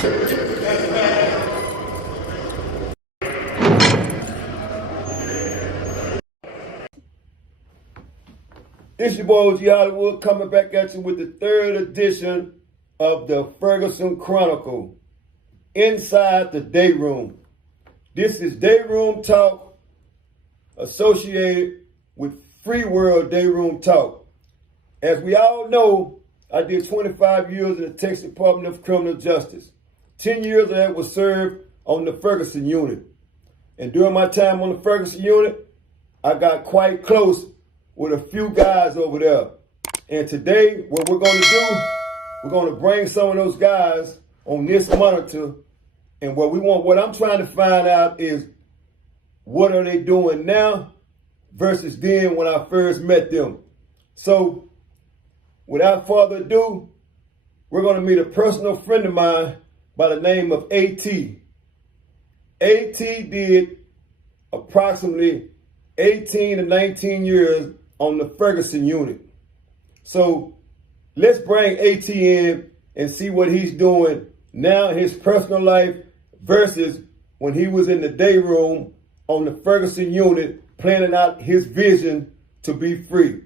It's your boy OG Hollywood coming back at you with the third edition of the Ferguson Chronicle, Inside the Dayroom. This is Dayroom Talk associated with Free World Dayroom Talk. As we all know, I did 25 years in the Texas Department of Criminal Justice. 10 years of that was served on the Ferguson Unit. And during my time on the Ferguson Unit, I got quite close with a few guys over there. And today, what we're going to do, we're going to bring some of those guys on this monitor. And what I'm trying to find out is, what are they doing now versus then when I first met them? So, without further ado, we're going to meet a personal friend of mine by the name of AT. AT did approximately 18 to 19 years on the Ferguson Unit. So let's bring AT in and see what he's doing now in his personal life versus when he was in the day room on the Ferguson Unit planning out his vision to be free.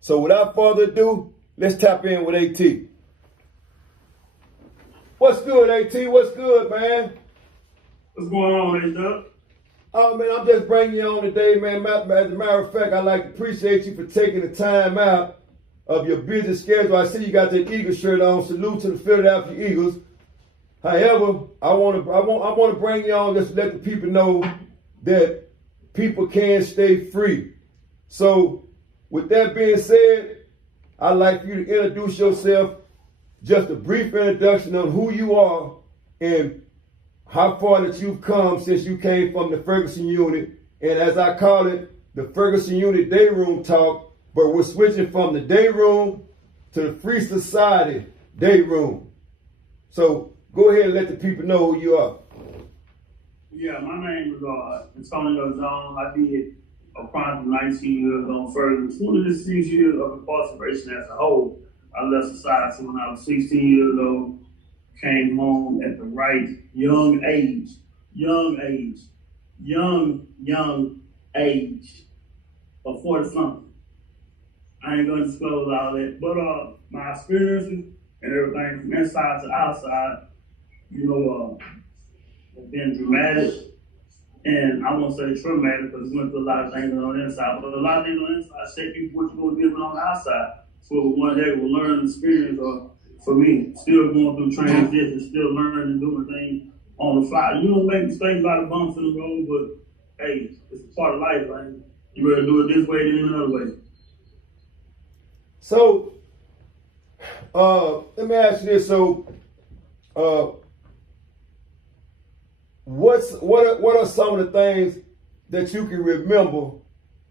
So without further ado, let's tap in with AT. What's good, AT? What's good, man? What's going on, A-Duck? Oh, man, I'm just bringing you on today, man. As a matter of fact, I'd like to appreciate you for taking the time out of your busy schedule. I see you got that Eagle shirt on. Salute to the Philadelphia Eagles. However, I want to bring you on just to let the people know that people can stay free. So, with that being said, I'd like for you to introduce yourself, just a brief introduction on who you are and how far that you've come since you came from the Ferguson Unit, and as I call it, the Ferguson Unit Dayroom Talk, but we're switching from the Dayroom to the Free Society Dayroom. So go ahead and let the people know who you are. Yeah, my name is Antonio Jones. I did approximately 19 years on Ferguson. 26 years of incarceration as a whole. I left society when I was 16 years old. Came home at the right young age, of 40-something. I ain't gonna disclose all that, but my experiences and everything from inside to outside, have been dramatic, and I won't say traumatic because we went through a lot of things on the inside, but a lot of things on the inside shape you what you're gonna do on the outside. So one day we'll learn and experience for me, still going through transition, still learning and doing things on the fly. You don't make mistakes by the bumps in the road, but hey, it's a part of life, man. You better do it this way than another way. So, let me ask you this. So, what are some of the things that you can remember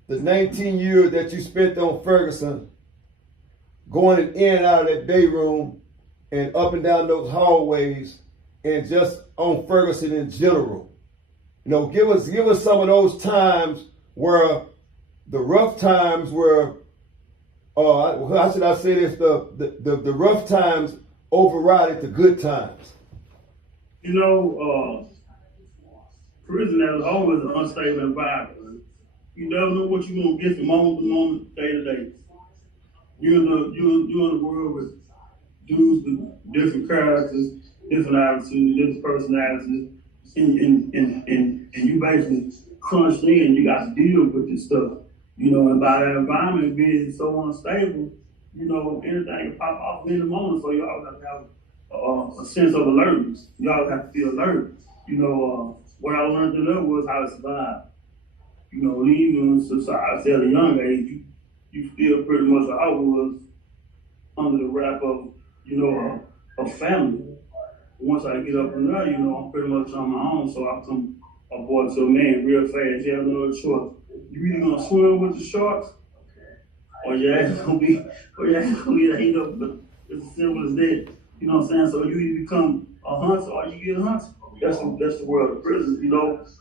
the 19 years that you spent on Ferguson, going in and out of that day room and up and down those hallways and just on Ferguson in general? Give us some of those times where the rough times were, how should I say this, the rough times overrided the good times. Prison is always an unstable environment. You never know what you're going to get from moment to moment, day to day. You're in the world with dudes with different characters, different attitudes, different personalities, and you basically crunched in. You got to deal with this stuff, and by that environment being so unstable, anything can pop off in the moment. So you always have to have a sense of alertness. You always have to feel alert. What I learned to know was how to survive. Leaving society at a young age, you feel pretty much like I was under the wrap of, a family. Once I get up in there, I'm pretty much on my own, so I come aboard to a man real fast. You have no other choice. You either gonna swim with the sharks, or your ass gonna be ate up. But it's as simple as that. You know what I'm saying? So you either become a hunter or you get a hunter. That's the world of prison,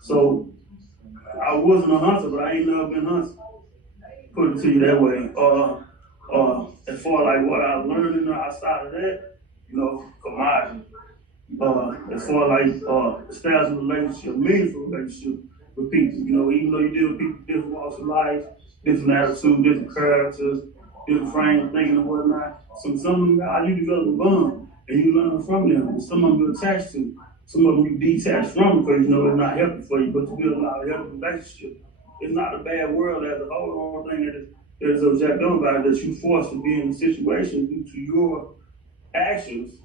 So I wasn't a hunter, but I ain't never been hunted. Put it to you that way. As far like what I learned outside of that, commodity. as far as like establishing a relationship, meaningful relationship with people. You know, even though you deal with people with different walks of life, different attitudes, different characters, different frame of thinking and whatnot. So some of them guys you develop a bond and you learn from them. And some of them you're attached to. Some of them you detach from because you know it's not healthy for you, but you build a lot of healthy relationships. It's not a bad world as a whole. The only thing that is objective about it that you forced to be in a situation due to your actions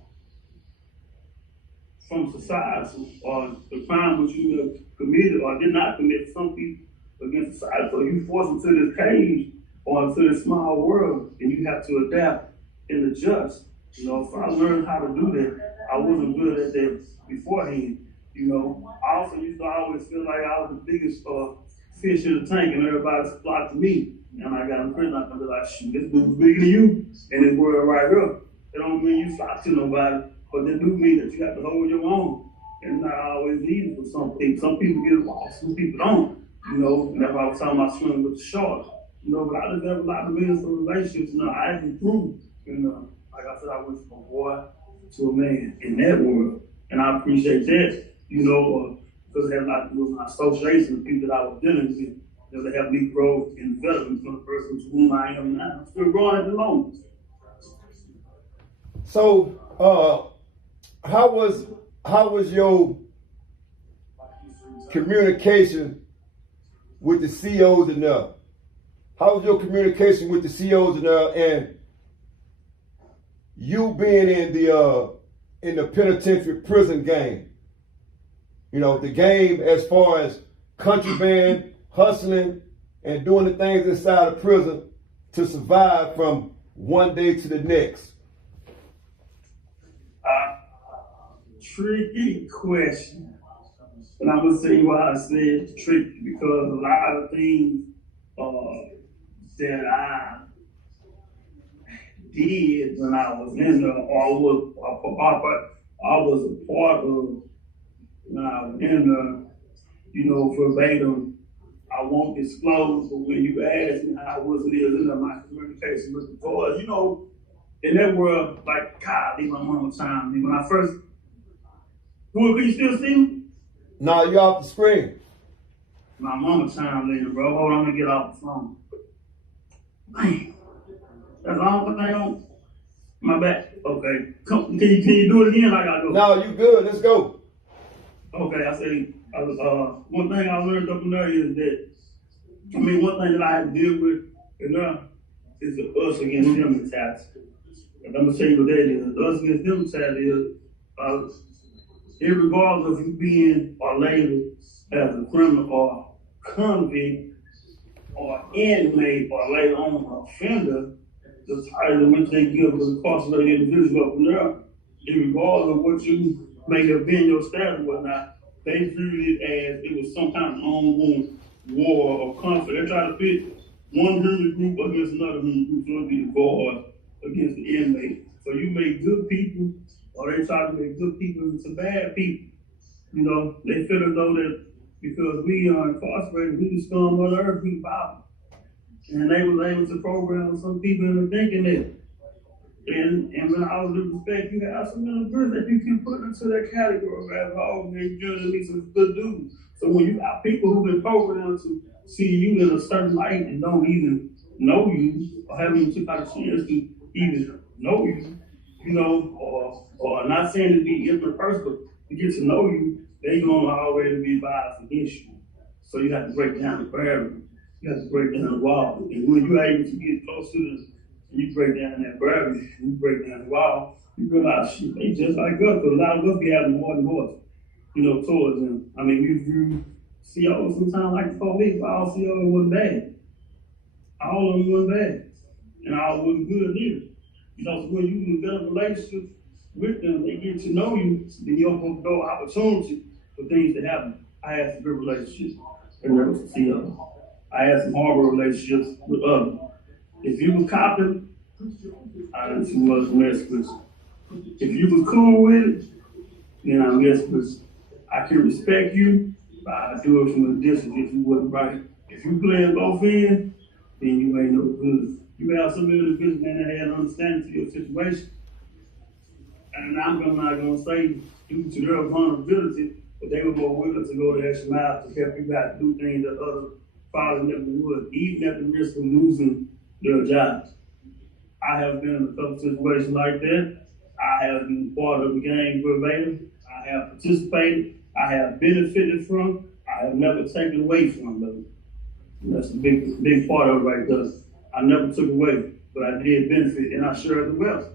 from society or the crime which you have committed or did not commit some people against society. So you force them to this cage or into this small world and you have to adapt and adjust. You know, so I learned how to do that. I wasn't good at that beforehand. You know, I also used to always feel like I was the biggest fish in the tank and everybody flocked to me. And I got in prison, I can be like, shoot, this dude's bigger than you and this world right here. It don't mean you flock to nobody, but it do mean that you have to hold your own. And not always easy for some people. Some people get lost, some people don't. You know, and that's why I was talking about swimming with the sharks. You know, but I just have a lot of meaningful relationships. You know, I have improved. You know, like I said, I went from a boy to a man in that world. And I appreciate that, you know, because it had a lot to do with my association with people that I was dealing with. You know, they helped me grow and develop from the person to whom I am now. I'm still growing at the moment. So, how was your communication with the COs in there? How was your communication with the COs in there, and you being in the penitentiary prison game? You know, the game as far as contraband, hustling, and doing the things inside of prison to survive from one day to the next. Tricky question. And I'm going to tell you why I said tricky, because a lot of things that I did when I was in there, or was a part of when I was in there, you know, verbatim, I won't disclose, but when you ask me how was it is in my communication with the boys, you know, in that world, like God, leave my mama time. When I first, can you still see me? No, you're off the screen. My mama time later, bro. Hold on, I'm gonna get off the phone. Man, that's all the thing on my back. Okay, can you do it again? Like I do. No, you good. Let's go. Okay, I say one thing I learned up in there is that one thing that I had to deal with enough is the us against them mentality. And I'm gonna tell you what that is. The us against them mentality is regardless of you being or labeled as a criminal or convict or inmate or later on offender, the title in which they give the incarcerated individual up there, regardless of what you may have been your status or whatnot, they viewed it as it was some kind of ongoing war or conflict. They try to pit one human group against another human group, so it'd be the guard against the inmate. So you make good people, or they try to make good people into bad people. You know, they feel as though that because we are incarcerated, we the scum of the earth, we violent. And they were able to program some people into thinking that. And when I was in respect, you have some individuals that you can put into that category as oh, man, you're gonna need some good dudes. So when you got people who've been programmed to see you in a certain light and don't even know you, or haven't even took out a chance to even know you, you know, or not saying to be intimate person, but to get to know you, they're gonna always be biased against you. So you have to break down the barrier. You have to break down the wall. And when you're able to get close to them, you break down that barrier, you break down the wall, you realize shit, they just like us, because a lot of us be having more than us, you know, towards them. I mean, we view COs sometimes like the police, but all COs wasn't bad. All of them wasn't bad. And all wasn't good either. You know, so when you develop relationships with them, they get to know you, then you open the door opportunity for things to happen. I had some good relationships, and there was a CO. I had some horrible relationships with others. If you was copping, I didn't too much mess with you. If you was cool with it, then I mess with you. I can respect you, but I do it from a distance if you wasn't right. If you playing both ends, then you ain't no good. You have some individuals that had an understanding to your situation. And I'm not going to say due to their vulnerability, but they were more willing to go the extra mile to help you out to do things that other fathers never would, even at the risk of losing their jobs. I have been in a couple situations like that. I have been part of the game verbatim. I have participated. I have benefited from. I have never taken away from them. And that's a big part of it right there. I never took away, but I did benefit, and I shared the wealth.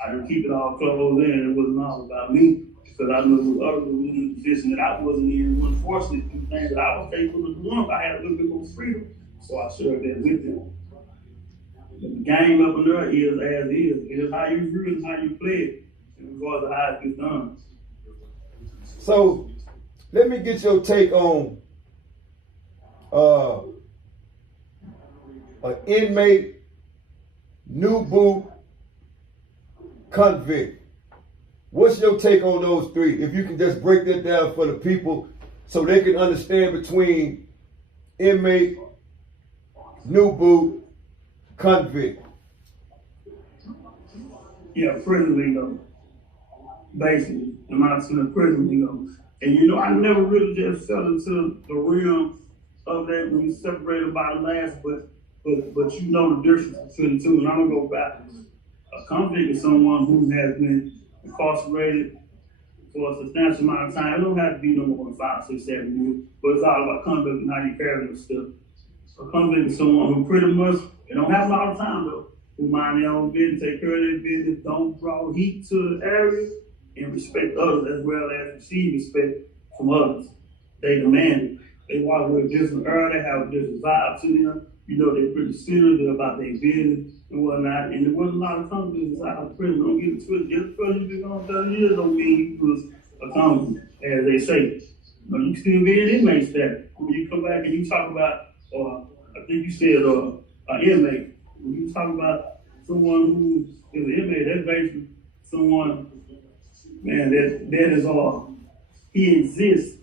I didn't keep it all closed in. It wasn't all about me, because I knew others were in a position that I wasn't in, wasn't forced to do things that I was capable of doing. I had a little bit more freedom, so I shared that with them. The game up in there is as is. It is how you view it and how you play it, in regards to how it gets done. So, let me get your take on an inmate, new boot, convict. What's your take on those three? If you can just break that down for the people so they can understand between inmate, new boot, convict. Yeah, prison lingo. Basically, in my opinion, prison lingo. And I never really just fell into the realm of that when you separated by the last, but you know the difference between the two, and I'm gonna go backwards. A convict is someone who has been incarcerated for a substantial amount of time. It don't have to be no more than 5, 6, 7 years, but it's all about conduct and how you carry yourself. A convict is someone who pretty much, they don't have a lot of time though, who mind their own business, take care of their business, don't draw heat to the area, and respect others as well as receive respect from others. They demand it. They walk with a different air, they have a different vibe to them. They're pretty serious about their business and whatnot. And there wasn't a lot of convicts out of prison. Don't get it twisted. Just because you've been on 30 years don't mean you was a convict, as they say. You can still be an inmate status. When you come back and you talk about, I think you said an inmate. When you talk about someone who is an inmate, that's basically someone, man, that is all. He exists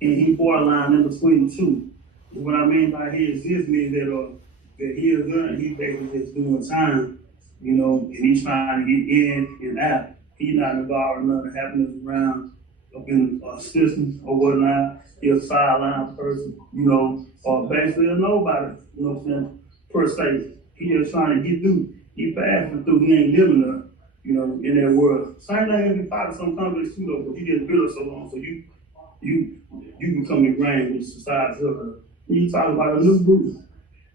and he borderline in between the two. And what I mean by he exists means that he is done, he basically just doing time, and he's trying to get in and out. He's not involved in nothing happening around up in the system or whatnot. He's a sideline person, or basically a nobody, per se. He just trying to get through. He passing through, he ain't living there, in that world. Same thing in the part of some convicts too, though, but he didn't build it so long, so you become ingrained with society. When you talk about a new boot,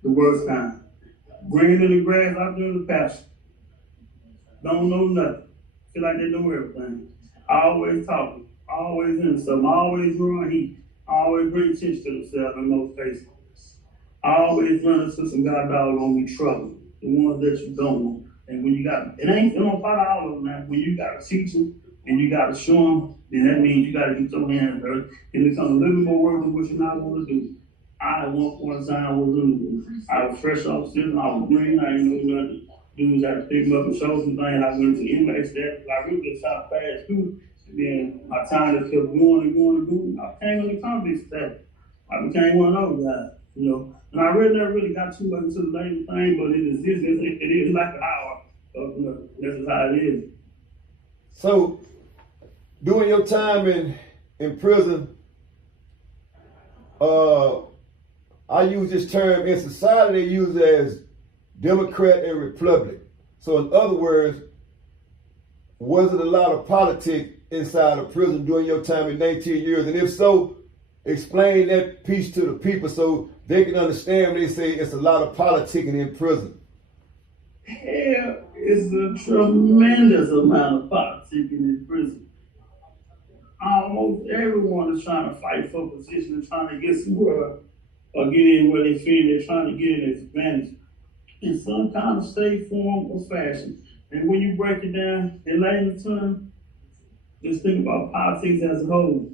the worst kind. Green in the grass, out there in the pasture. Don't know nothing. Feel like they know everything. Always talking, always in something, always drawing heat, always bring attention to themselves in most cases. Always running to some god dog gonna be trouble. The ones that you don't want. And when you got, it don't apply to all of them now. When you got to teach them and you got to show them, then that means you got to get your hands dirty and become a little bit more work than what you're not going to do. I, at one point in time, I was fresh off system, I was green, I didn't know nothing. Dudes had to pick me up and show some things. I went to inmate staff, I really just tried to pass through. And then my time just kept going and going and going. I came on the convict staff. I became one of those guys, And I never really got too much into the labor thing, but it exists. It is like an hour. This is how it is. So, during your time in prison, I use this term in society, they use it as Democrat and Republican. So in other words, was it a lot of politics inside of prison during your time in 19 years? And if so, explain that piece to the people so they can understand when they say it's a lot of politicking in prison. Hell, it's a tremendous amount of politicking in prison. Almost everyone is trying to fight for position and trying to get somewhere or get in where they feel they're trying to get an advantage in some kind of state, form, or fashion. And when you break it down in layman's terms, just think about politics as a whole.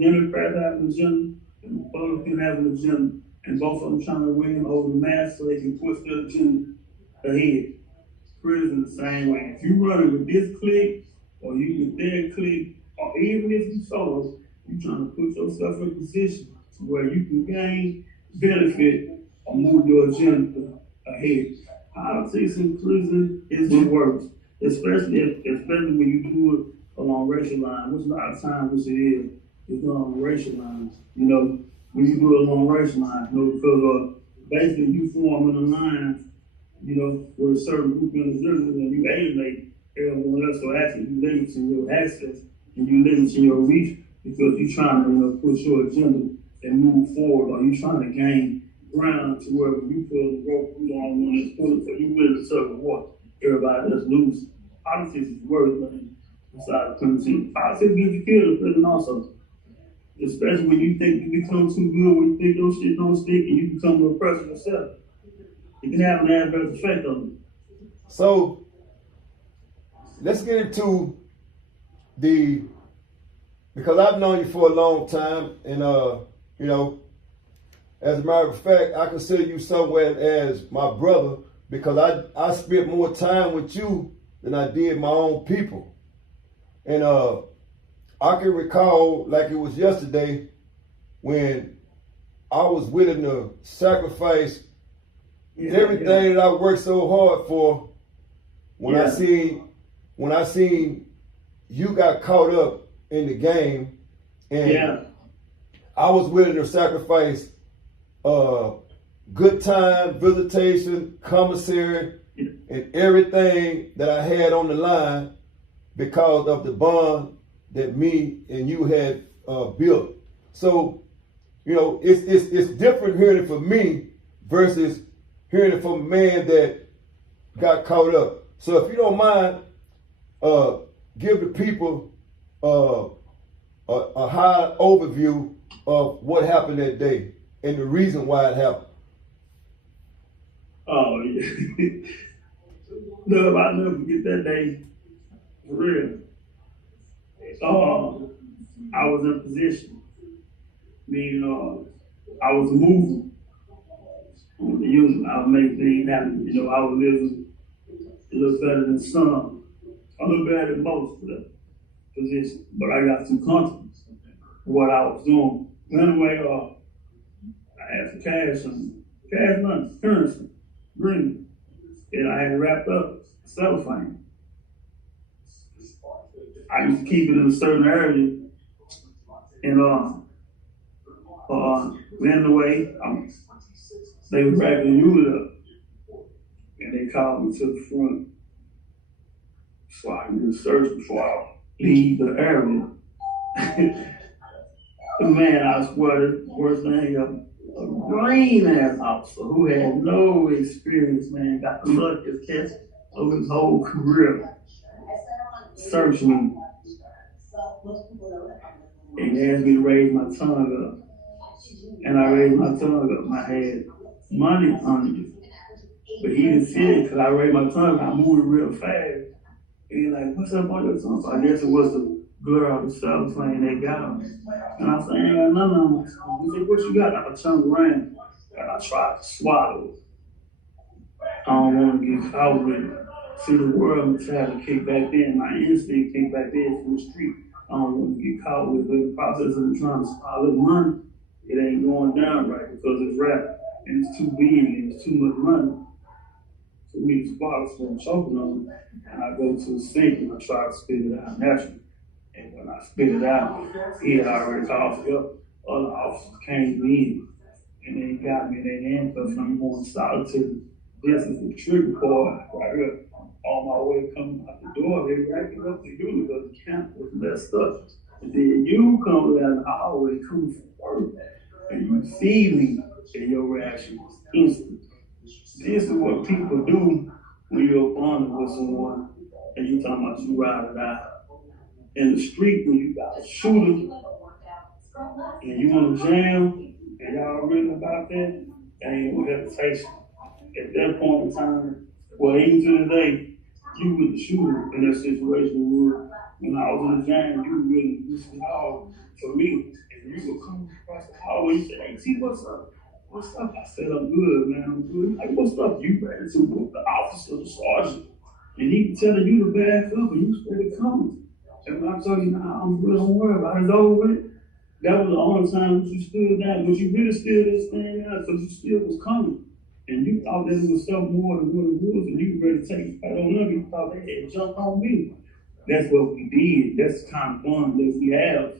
Democrats have an agenda, and Republicans have an agenda, and both of them trying to win over the mass so they can push their agenda ahead. Prison the same way. If you running with this clique, or you with their clique, or even if you solo, you trying to put yourself in a position where you can gain benefit or move your agenda ahead. Politics in prison is the worst. especially when you do it along racial lines, which a lot of times which it is, it's done on racial lines. You know, when you do it along racial lines, you know, because basically you forming a line, you know, with a certain group of individuals and you alienate everyone else. So actually you limiting your access and you limiting your reach because you're trying to, you know, push your agenda and move forward, or you trying to gain ground to where you feel the rope, you don't want to pull it, so you willing to serve the water. Everybody that's loose. Politics is worth living inside the prison. Politics gets you killed in prison also. Especially when you think you become too good, when you think those shit don't stick and you become an oppressor yourself. It can have an adverse effect on you. So let's get into because I've known you for a long time, and you know, as a matter of fact, I consider you somewhat as my brother because I spent more time with you than I did my own people. And I can recall like it was yesterday when I was willing to sacrifice everything that I worked so hard for when I seen you got caught up in the game, and I was willing to sacrifice good time, visitation, commissary, and everything that I had on the line because of the bond that me and you had built. So, you know, it's different hearing it from me versus hearing it from a man that got caught up. So if you don't mind, give the people a high overview of what happened that day and the reason why it happened. Oh, yeah. No, I'll never forget that day. For real. I was in position. Meaning, I was moving on the unit. I was making things happen. You know, I was living a little better than some, a little better than most for the position. But I got too comfortable with what I was doing. Anyway, I had some cash money, currency, green, and I had wrapped up cellophane. I used to keep it in a certain area, and ran away. They were wrapping the unit up, and they called me to the front so I can do a search before I leave the area. Man, I swear, the worst thing ever. A green ass officer who had no experience, man, got the luckiest catch of his whole career. Searched me. And he asked me to raise my tongue up. And I raised my tongue up and I had money on it. But he didn't see it because I raised my tongue and I moved it real fast. And he's like, what's up on your tongue? So I guess it was the girl the cellophane they got me. And I said, I ain't got nothing on my tongue. He said, what you got? I turned around and I tried to swallow it. I don't want to get caught with it. See, the world mentality kicked back then. My instinct kicked back then from the street. I don't want to get caught with it. The process of trying to swallow money, it ain't going down right because it's rap and it's too big and it's too much money for me to swallow, so I'm choking on it. And I go to the sink and I try to spit it out naturally. And when I spit it out, he had already called for help. Other officers came in and they got me and they handcuffed me. I'm going solitary. This is the trigger point right here. On my way coming out the door, they racking up the unit because the camp was messed up. And then you come down the hallway coming from work and you see me and your reaction was instant. This is what people do when you're bonding with someone and you talking about you ride or die. In the street when you got a shooter and you want to jam and y'all really about that, that ain't no hesitation. At that point in time, well, even to today, you were the shooter in that situation where when I was in the jam, you really this was hard for me. And you would come across the hallway and say, hey, T, what's up? What's up? I said, I'm good, man, I'm good. Like, what's up? You ready to whoop the officer, the sergeant. And he telling you to back up and you started coming. And when I told you, nah, I'm good, don't worry about it, it's over with. That was the only time that you stood down, but you really stood this thing out because you still was coming. and you thought that it was something more than what it was, and you were ready to take it right on them, you thought they had jumped on me. That's what we did. That's the kind of fun that we have,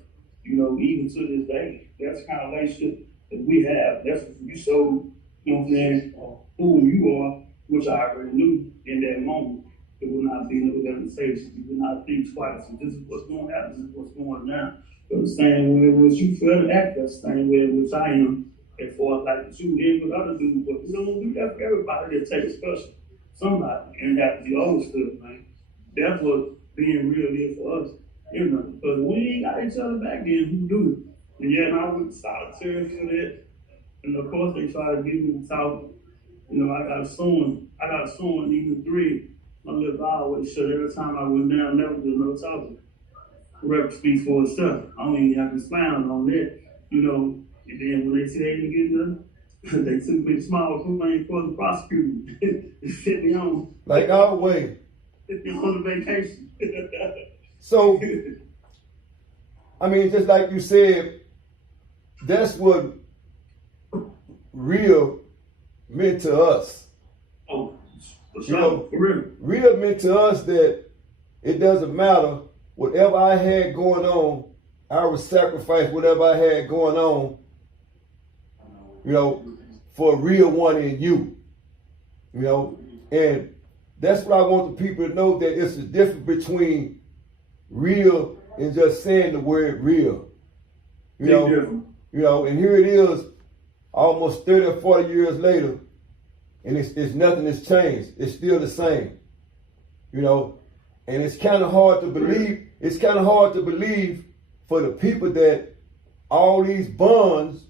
even to this day. That's the kind of relationship that we have. That's what you showed, who you are, which I already knew in that moment. It will not be no devastation. You will not think twice. And this is what's going to happen. This is what's going down. But the same way in which you feel and act, that's the same way in which I am. As far as like the two men with other dudes, but we don't do that for everybody. That take a special somebody and have to be overstood, man. That's what being real is for us, because we ain't got each other back then. Who do? And yeah, and I went solitary for that. And of course, they try to get me to talk. I got a sewing even 3. My lip always shut every time I went down. Never did no talking. The record speaks for itself. I don't even have to expound on that, And then when they say they didn't get done, they took me to small complaint for the prosecutor. They sent me on. Like always. Sent me on the vacation. So, I mean, just like you said, that's what real meant to us. Oh, for sure. For real. Real meant to us that it doesn't matter. Whatever I had going on, I would sacrifice whatever I had going on, for a real one in you. And that's what I want the people to know, that it's a difference between real and just saying the word real. And here it is, almost 30 or 40 years later, and it's nothing has changed. It's still the same. And it's kind of hard to believe. It's kind of hard to believe for the people that all these bonds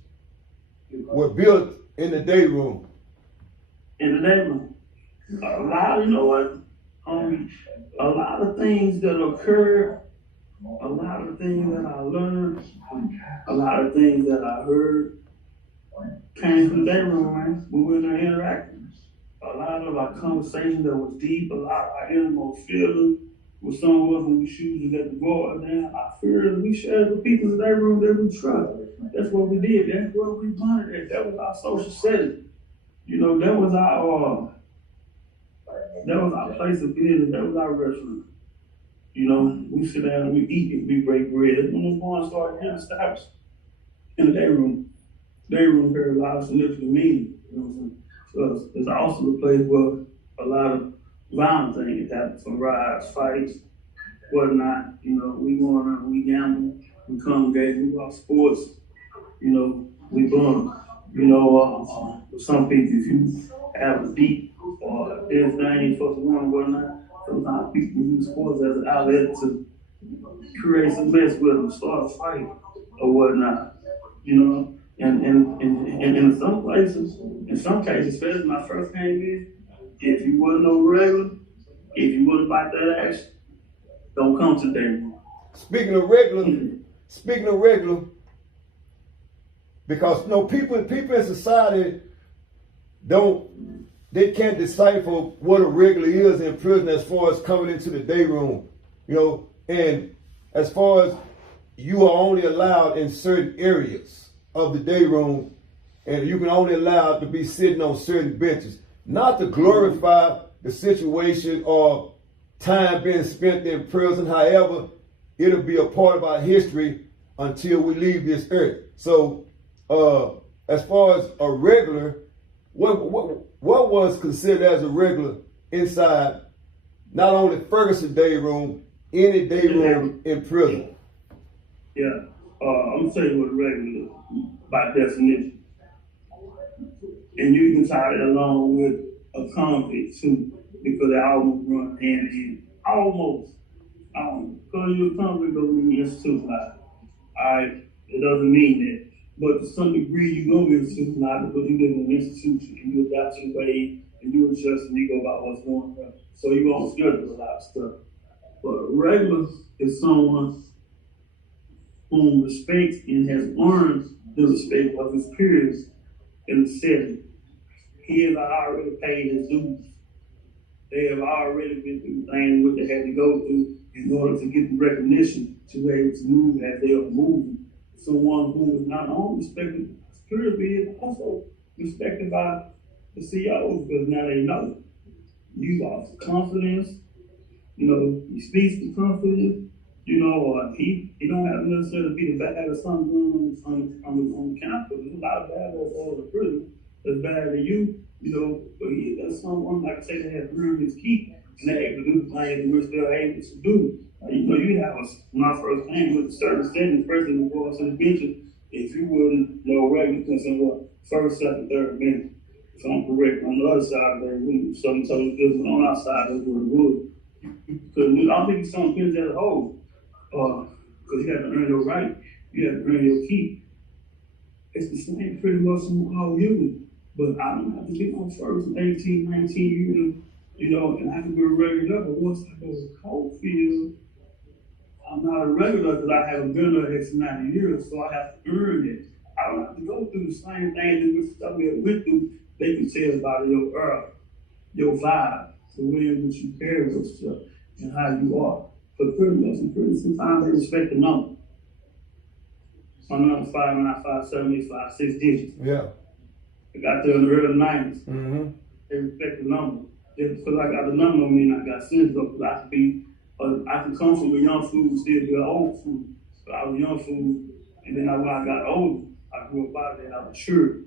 were built in the day room. In the day room. A lot, a lot of things that occurred, a lot of things that I learned, a lot of things that I heard came from the day room, man. We were in there interacting. A lot of our conversation that was deep, a lot of our innermost feelings with some of us when we choose to let the guard down. Our fears, we shared with people in the day room that we trust. That's what we did. That's what we wanted at. That was our social setting. That was our place of business. That was our restaurant. We sit down and we eat and we break bread. That's when the bond started getting established in the day room. Day room carried a lot of significant meaning. So it's also a place where a lot of violent things happen, some riots, fights, whatnot. We go around, we gamble, we congregate, we watch sports. We bond. Some people, if you have a deep or disdain for someone, whatnot, sometimes people use sports as an outlet to create some mess with them, start a fight or whatnot. And in some places, in some cases, especially when I first came in, if you wasn't no regular, if you wasn't about that action, don't come to the day room. Speaking of regular, because people in society they can't decipher what a regular is in prison as far as coming into the day room, and as far as you are only allowed in certain areas of the day room, and you can only allow to be sitting on certain benches. Not to glorify the situation or time being spent in prison. However, it'll be a part of our history until we leave this earth. So, as far as a regular, what was considered as a regular inside not only Ferguson day room, any day room in prison? Yeah, I'm gonna tell you what a regular is by definition. And you can tie it along with a convict too, because they almost run hand in hand. Almost. Because you're a convict doesn't mean you're institutionalized. Alright, it doesn't mean that. But to some degree, you go be institutionalized because you live in an institution and you adapt your way and you adjust and you go about what's going on. So you won't schedule a lot of stuff. But a regular is someone whom respects and has earned the respect of his peers in the setting. He has already paid his dues. They have already been through things which they had to go through in order to get the recognition to be able to move as they are moving. Someone who is not only respected spiritually, is also respected by the CEOs, because now they know you lost confidence. You know, he speaks with confidence. You know, he don't have to necessarily be the bad or something on the campus. There's a lot of bad all over the prison that's bad to you. You know, but that's someone, like I say, that has earned his keep and they're able to do the things that we're still able to do. You know, you have when I first came with a certain standing, person who goes to the bench, if you wouldn't know right, you can say, well, first, second, third bench. If I'm correct, on the other side, they would something totally different. On our side, they would. Because I don't think it's some bench as a whole. Because you have to earn your right, you have to earn your keep. It's the same pretty much in all units. But I don't have to be on first 18, 19 years, you know, and I can be a regular. But once I go to Coalfield, I'm not a regular because I haven't been there X amount of years, so I have to earn it. I don't have to go through the same thing that we went through. They can tell about your vibe, the way in which you carry yourself, and how you are. But pretty much, sometimes they respect the number. My number 5'9", 5'7", 5'6" digits. Yeah. I got there in the early 90s. Mm-hmm. They respect the number. Just because I got the number on me and I got sense of it, I can come from a young food and still be an old food. But I was a young food, and then when I got older, I grew up out of that, I matured.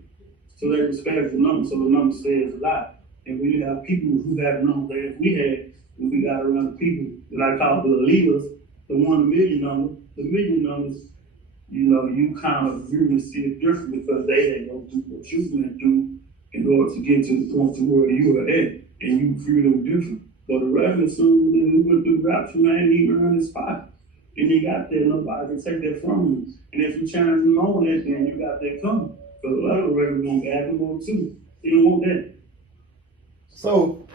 So they respect the number, so the number says a lot. And when you have people who have numbers as we had, when we got around the people that I call the leaders, the 1 million number, the million numbers, you know, you kind of really see it different because they had to do what you went through in order to get to the point to where you were at, and you view them different. But the regular student who went through rapture, man, he earned his spot. And he got there, nobody can take that from you. And if you challenge him on that, then you got that coming. Because a lot of regulars gonna add them on too. They don't want that. So,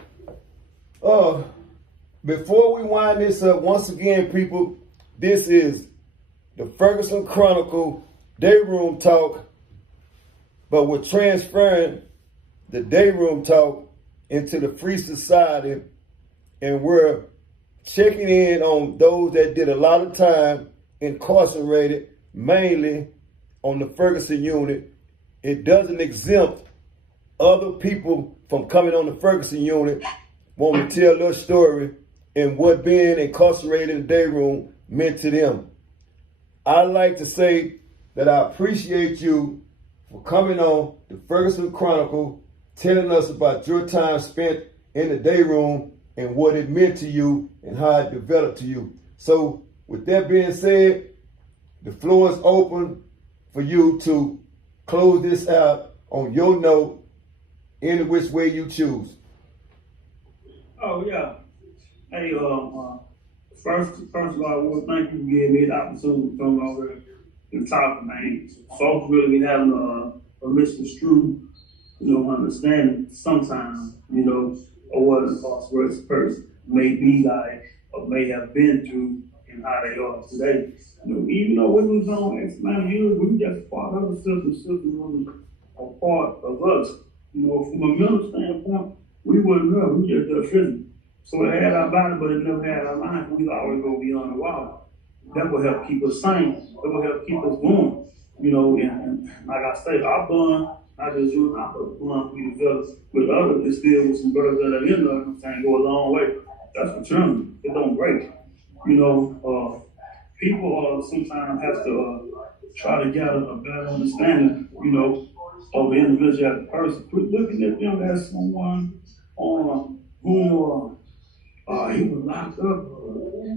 before we wind this up, once again, people, this is the Ferguson Chronicle Dayroom Talk, but we're transferring the Dayroom Talk into the Free Society, and we're checking in on those that did a lot of time incarcerated, mainly on the Ferguson Unit. It doesn't exempt other people from coming on the Ferguson Unit, want to tell their story and what being incarcerated in the day room meant to them. I'd like to say that I appreciate you for coming on the Ferguson Chronicle, telling us about your time spent in the day room and what it meant to you and how it developed to you. So with that being said, the floor is open for you to close this out on your note, any which way you choose. Oh, yeah. Hey, first of all, I want to thank you for giving me the opportunity to come over and talk, man. Folks really be having a misconstrued, understanding sometimes, of what an incarcerated person may be like or may have been through and how they are today. Even though we was on X amount of years, we just part of the system was a part of us. From a mental standpoint, we wasn't there. We just did physical. So it had our body, but it never had our mind. We was always going to be on the wall. That will help keep us sane. That will help keep us going. And like I say, our bond, not just you and I, but the bond we developed with others, it's still with some brothers that are in there, and go a long way. That's for sure. It don't break. People sometimes have to try to get a better understanding, of the individual as a person. Quit looking at them as someone who he was locked up,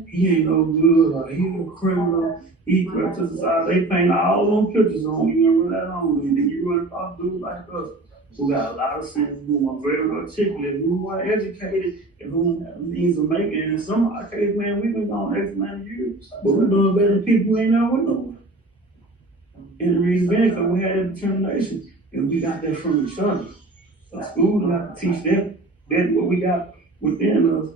he ain't no good, he's a criminal, he threat to society. They paint all them pictures on you and run that on you. And then you run across dudes like us who got a lot of sense, who are very articulate, who are educated, and who have means of making it. In some of our cases, man, we've been gone X amount of years, but we're doing better than people who ain't never with no one. And the reason being, because we had that determination, and we got that from each other. So school don't have to teach that what we got within us.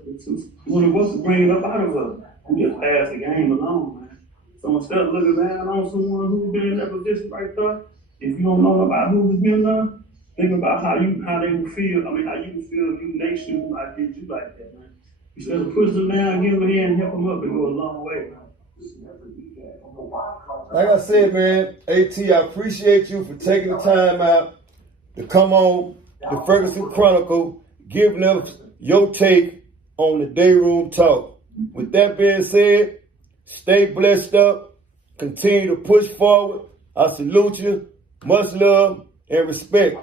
One of us to bring it up out of us. We just pass the game along, man. So instead of looking down on someone who's been in that position right there, if you don't know about who's been there, think about how they would feel. How you would feel if you nation like did you like that, man. Instead of pushing them down, give them a hand and help them up, it goes a long way, man. Like I said, man, AT, I appreciate you for taking the time out to come on the Ferguson Chronicle, giving us your take on the Dayroom Talk. With that being said, stay blessed up, continue to push forward. I salute you. Much love and respect.